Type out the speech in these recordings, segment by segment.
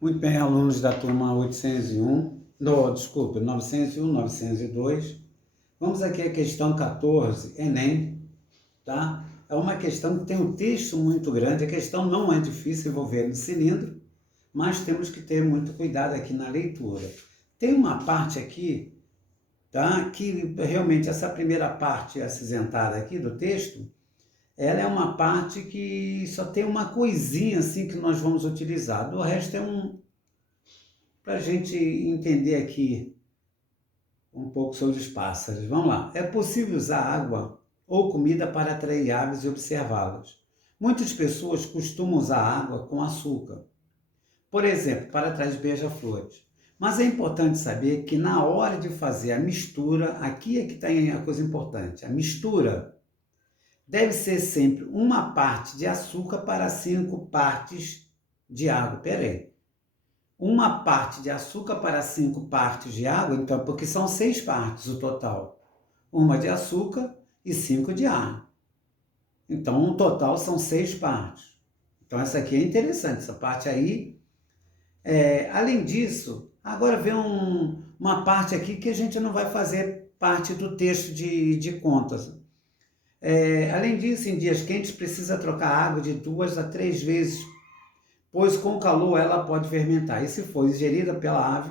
Muito bem, alunos da turma 801, desculpe, 901, 902. Vamos aqui à questão 14, Enem, tá? É uma questão que tem um texto muito grande, a questão não é difícil envolvendo cilindro, mas temos que ter muito cuidado aqui na leitura. Tem uma parte aqui, tá? Que realmente essa primeira parte acinzentada aqui do texto, ela é uma parte que só tem uma coisinha assim que nós vamos utilizar. Do resto é para a gente entender aqui um pouco sobre os pássaros. Vamos lá. É possível usar água ou comida para atrair aves e observá-las. Muitas pessoas costumam usar água com açúcar, por exemplo, para atrair beija-flores. Mas é importante saber que na hora de fazer a mistura, aqui é que está a coisa importante. A mistura deve ser sempre uma parte de açúcar para 5 partes de água. Peraí. Uma parte de açúcar para 5 partes de água, então, porque são 6 partes o total. Uma de açúcar e 5 de água. Então, no total são 6 partes. Então, essa aqui é interessante, essa parte aí. Além disso, agora vem uma parte aqui que a gente não vai fazer parte do texto de contas. Além disso, em dias quentes, precisa trocar água de 2 a 3 vezes, pois com o calor ela pode fermentar, e se for ingerida pela ave,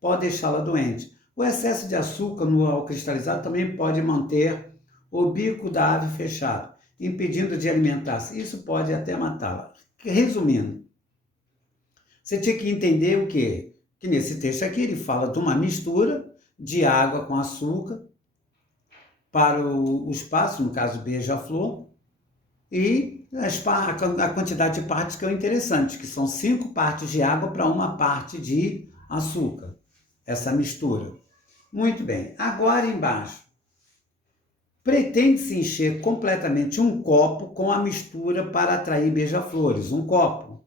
pode deixá-la doente. O excesso de açúcar no cristalizado também pode manter o bico da ave fechado, impedindo de alimentar-se. Isso pode até matá-la. Resumindo, você tinha que entender o quê? Que nesse texto aqui ele fala de uma mistura de água com açúcar para os pássaros, no caso beija-flor, e a quantidade de partes que é interessante, que são 5 partes de água para uma parte de açúcar, essa mistura. Muito bem, agora embaixo. Pretende-se encher completamente um copo com a mistura para atrair beija-flores, um copo.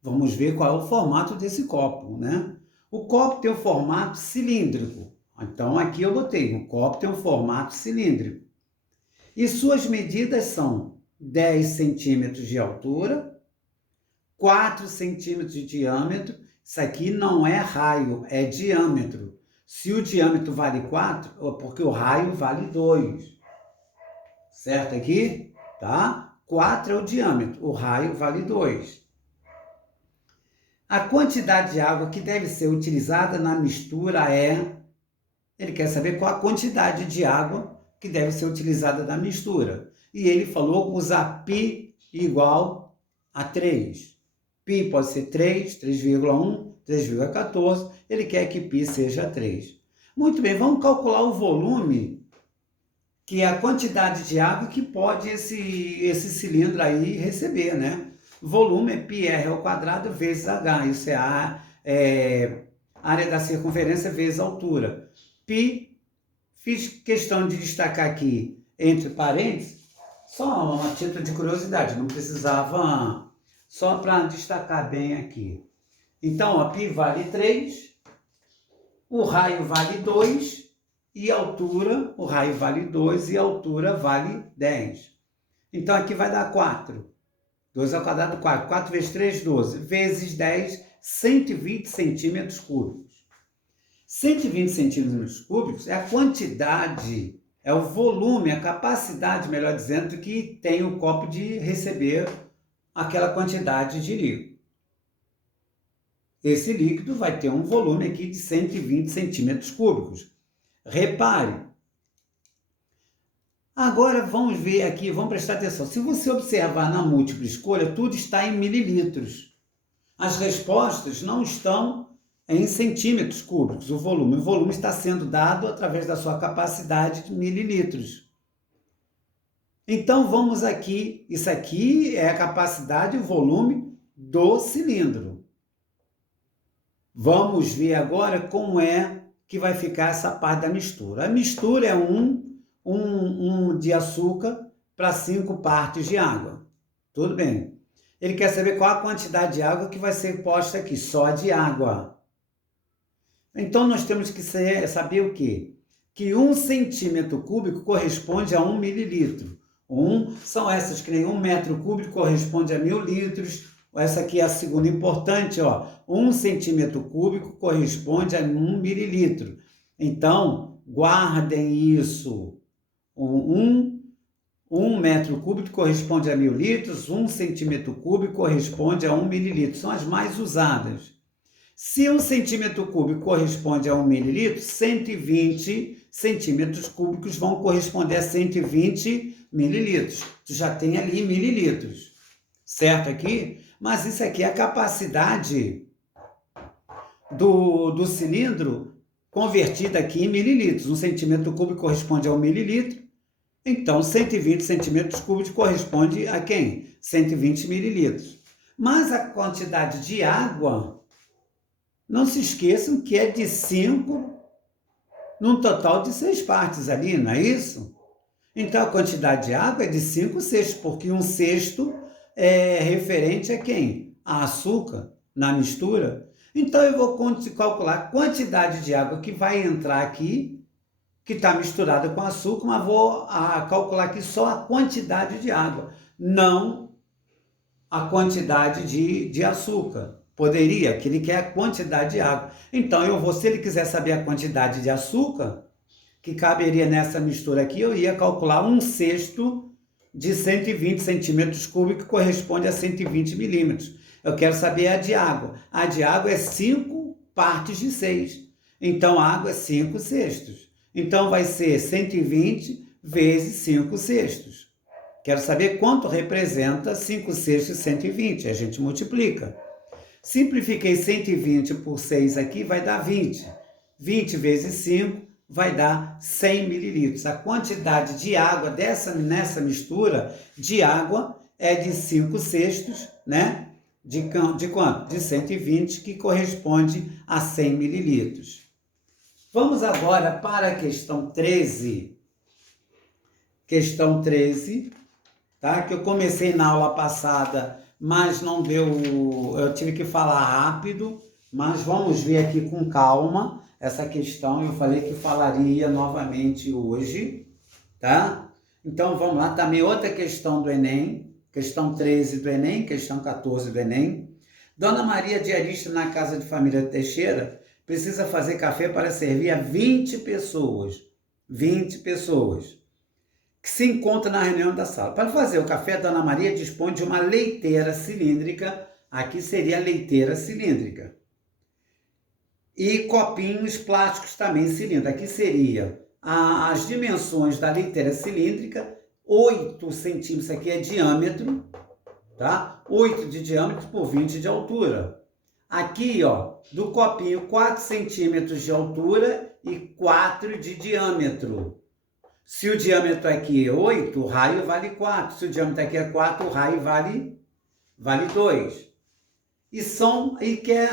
Vamos ver qual é o formato desse copo, né? O copo tem o formato cilíndrico. Então aqui eu botei, o copo tem um formato cilíndrico. E suas medidas são 10 centímetros de altura, 4 centímetros de diâmetro. Isso aqui não é raio, é diâmetro. Se o diâmetro vale 4, é porque o raio vale 2. Certo aqui? Tá? 4 é o diâmetro, o raio vale 2. A quantidade de água que deve ser utilizada na mistura é... Ele quer saber qual a quantidade de água que deve ser utilizada na mistura. E ele falou usar π igual a 3. Π pode ser 3, 3,1, 3,14. Ele quer que π seja 3. Muito bem, vamos calcular o volume, que é a quantidade de água que pode esse cilindro aí receber, né? Volume é πr ao quadrado vezes h. Isso é a área da circunferência vezes a altura. Π, fiz questão de destacar aqui entre parênteses, só uma título de curiosidade, não precisava, só para destacar bem aqui. Então, ó, π vale 3, o raio vale 2 e a altura, o raio vale 2 e a altura vale 10. Então, aqui vai dar 4. 2 ao quadrado, 4. 4 vezes 3, 12. Vezes 10, 120 centímetros cúbicos. 120 centímetros cúbicos é a quantidade, é o volume, a capacidade, melhor dizendo, que tem o copo de receber aquela quantidade de líquido. Esse líquido vai ter um volume aqui de 120 centímetros cúbicos. Repare. Agora vamos ver aqui, vamos prestar atenção. Se você observar na múltipla escolha, tudo está em mililitros. As respostas não estão em centímetros cúbicos, o volume está sendo dado através da sua capacidade de mililitros. Então vamos aqui, isso aqui é a capacidade e o volume do cilindro. Vamos ver agora como é que vai ficar essa parte da mistura. A mistura é um de açúcar para 5 partes de água. Tudo bem. Ele quer saber qual a quantidade de água que vai ser posta aqui, só de água. Então, nós temos que saber o quê? Que 1 centímetro cúbico corresponde a 1 mililitro. São essas que nem 1 metro cúbico corresponde a 1000 litros, Essa aqui é a segunda importante, ó. 1 centímetro cúbico corresponde a 1 mililitro. Então, guardem isso. 1 metro cúbico corresponde a 1.000 litros, 1 centímetro cúbico corresponde a 1 mililitro. São as mais usadas. Se 1 centímetro cúbico corresponde a 1 mililitro, 120 centímetros cúbicos vão corresponder a 120 mililitros. Tu já tem ali mililitros, certo aqui? Mas isso aqui é a capacidade do cilindro convertida aqui em mililitros. 1 centímetro cúbico corresponde a 1 mililitro. Então, 120 centímetros cúbicos corresponde a quem? 120 mililitros. Mas a quantidade de água, não se esqueçam que é de 5, num total de 6 partes ali, não é isso? Então, a quantidade de água é de 5 sextos, porque 1 sexto é referente a quem? A açúcar na mistura. Então, eu vou calcular a quantidade de água que vai entrar aqui, que está misturada com açúcar, mas vou calcular aqui só a quantidade de água, não a quantidade de açúcar. Poderia, que ele quer a quantidade de água. Então, se ele quiser saber a quantidade de açúcar que caberia nessa mistura aqui, eu ia calcular 1 sexto de 120 centímetros cúbicos, que corresponde a 120 milímetros. Eu quero saber a de água. A de água é 5 partes de 6. Então, a água é 5 sextos. Então, vai ser 120 vezes 5 sextos. Quero saber quanto representa 5 sextos de 120. A gente multiplica. Simplifiquei 120 por 6 aqui, vai dar 20. 20 vezes 5 vai dar 100 mililitros. A quantidade de água nessa mistura de água é de 5 sextos, né? De quanto? De 120, que corresponde a 100 mililitros. Vamos agora para a questão 13. Questão 13, tá? Que eu comecei na aula passada, mas não deu, eu tive que falar rápido, mas vamos ver aqui com calma essa questão. Eu falei que falaria novamente hoje, tá? Então vamos lá, também outra questão do Enem, questão 13 do Enem, questão 14 do Enem. Dona Maria, diarista na casa de família Teixeira, precisa fazer café para servir a 20 pessoas. 20 pessoas. Que se encontra na reunião da sala. Para fazer o café, a Dona Maria dispõe de uma leiteira cilíndrica. Aqui seria a leiteira cilíndrica. E copinhos plásticos também cilíndricos. Aqui seria as dimensões da leiteira cilíndrica. 8 centímetros, aqui é diâmetro, tá? 8 de diâmetro por 20 de altura. Aqui, ó, do copinho, 4 centímetros de altura e 4 de diâmetro. Se o diâmetro aqui é 8, o raio vale 4. Se o diâmetro aqui é 4, o raio vale 2. E quer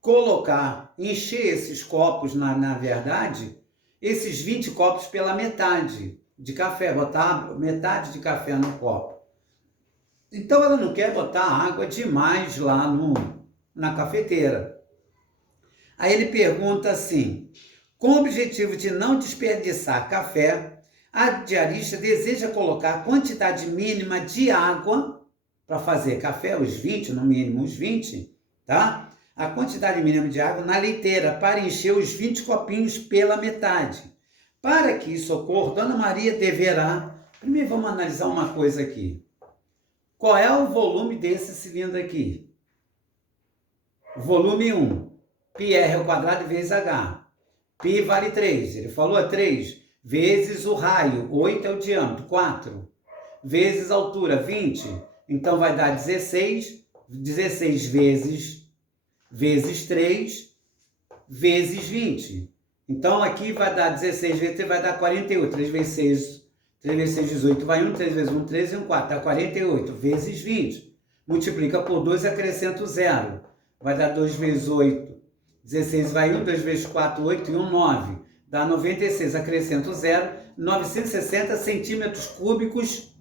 colocar, encher esses copos, na verdade, esses 20 copos pela metade de café, botar metade de café no copo. Então, ela não quer botar água demais lá na cafeteira. Aí ele pergunta assim: com o objetivo de não desperdiçar café, a diarista deseja colocar a quantidade mínima de água para fazer café, os 20, no mínimo os 20, tá? A quantidade mínima de água na leiteira para encher os 20 copinhos pela metade. Para que isso ocorra, Dona Maria deverá... Primeiro vamos analisar uma coisa aqui. Qual é o volume desse cilindro aqui? Volume 1. πr² vezes h. Π vale 3. Ele falou 3. Vezes o raio. 8 é o diâmetro. 4. Vezes a altura. 20. Então vai dar 16. 16 vezes 3. Vezes 20. Então aqui vai dar 16 vezes 3, vai dar 48. 3 vezes 6, 3 vezes 6, 18 vai 1. 3 vezes 1, 13 e 1, 4. Dá 48 vezes 20. Multiplica por 2 e acrescenta o 0. Vai dar 2 vezes 8, 16 vai 1, 2 vezes 4, 8 e 1, 9. Dá 96, acrescenta o 0, 960 centímetros cúbicos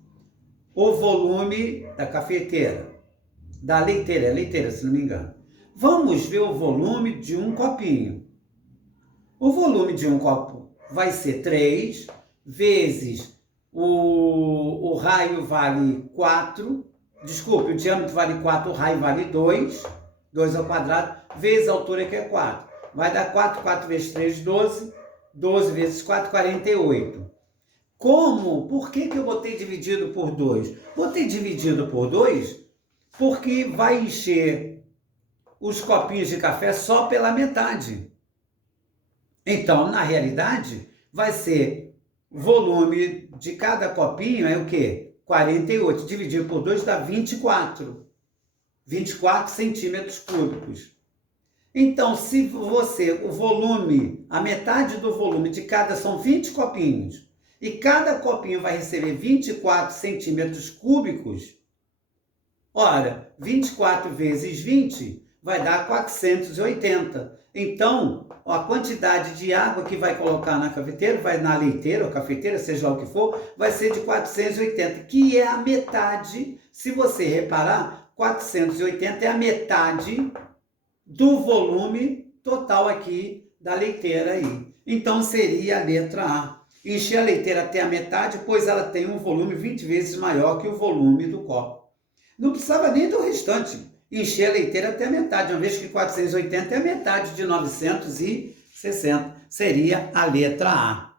o volume da cafeteira. Da leiteira, é leiteira, se não me engano. Vamos ver o volume de um copinho. O volume de um copo vai ser 3 vezes o raio vale 4, Desculpe, o diâmetro vale 4, o raio vale 2, 2 ao quadrado, vezes a altura que é 4. Vai dar 4, 4 vezes 3, 12, 12 vezes 4, 48. Como? Por que eu botei dividido por 2? Botei dividido por 2 porque vai encher os copinhos de café só pela metade. Então, na realidade, vai ser volume de cada copinho é o quê? 48. Dividido por 2 dá 24. 24 centímetros cúbicos. Então, se o volume, a metade do volume de cada são 20 copinhos, e cada copinho vai receber 24 centímetros cúbicos, ora, 24 vezes 20 vai dar 480. Então, a quantidade de água que vai colocar na cafeteira, vai na leiteira ou cafeteira, seja lá o que for, vai ser de 480, que é a metade, se você reparar, 480 é a metade do volume total aqui da leiteira aí. Então, seria a letra A. Encher a leiteira até a metade, pois ela tem um volume 20 vezes maior que o volume do copo. Não precisava nem do restante. Encher a leiteira até a metade, uma vez que 480 é a metade de 960. Seria a letra A.